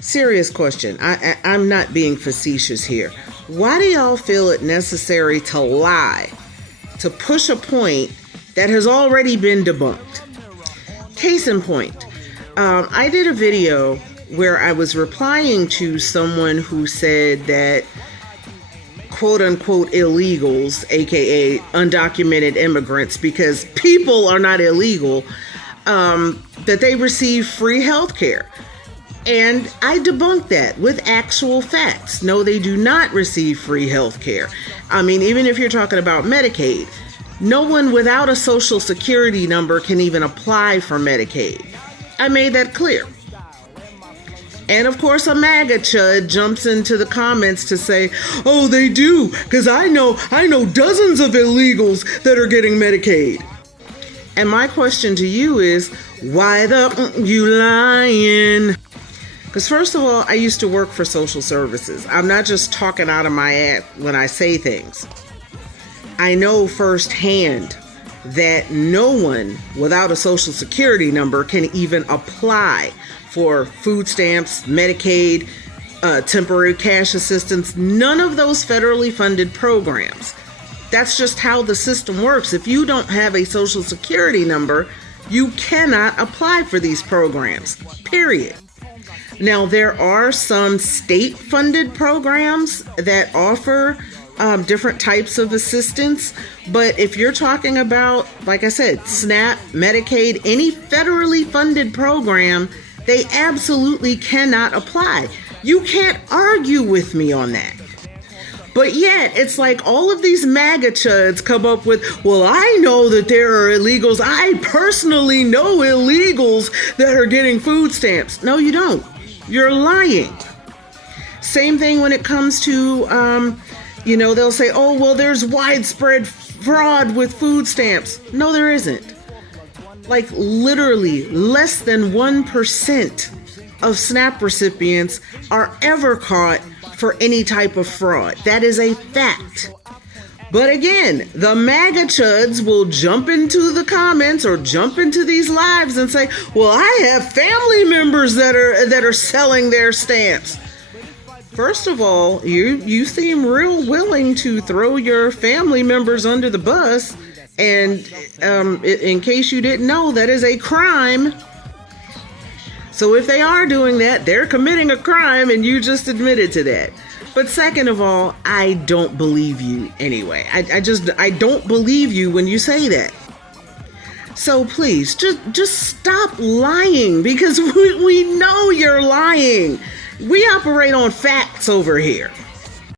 Serious question. I'm not being facetious here. Why do y'all feel it necessary to lie to push a point that has already been debunked? Case in point, I did a video where I was replying to someone who said that quote unquote illegals, aka undocumented immigrants, because people are not illegal, that they receive free health care. And I debunked that with actual facts. No, they do not receive free health care. I mean, even if you're talking about Medicaid, no one without a social security number can even apply for Medicaid. I made that clear. And of course, a MAGA chud jumps into the comments to say, oh, they do, because I know dozens of illegals that are getting Medicaid. And my question to you is, why the you lying? Because first of all, I used to work for social services. I'm not just talking out of my ass when I say things. I know firsthand that no one without a social security number can even apply for food stamps, Medicaid, temporary cash assistance, none of those federally funded programs. That's just how the system works. If you don't have a social security number, you cannot apply for these programs, period. Now, there are some state-funded programs that offer different types of assistance, but if you're talking about, like I said, SNAP, Medicaid, any federally funded program, they absolutely cannot apply. You can't argue with me on that. But yet, it's like all of these MAGA chuds come up with, well, I know that there are illegals. I personally know illegals that are getting food stamps. No, you don't. You're lying. Same thing when it comes to, they'll say, oh, well, there's widespread fraud with food stamps. No, there isn't. Like literally less than 1% of SNAP recipients are ever caught for any type of fraud. That is a fact. But again, the MAGA chuds will jump into the comments or jump into these lives and say, well, I have family members that are selling their stamps. First of all, you seem real willing to throw your family members under the bus. And in case you didn't know, that is a crime. So if they are doing that, they're committing a crime, and you just admitted to that. But second of all, I don't believe you anyway. I don't believe you when you say that. So please, just stop lying, because we know you're lying. We operate on facts over here.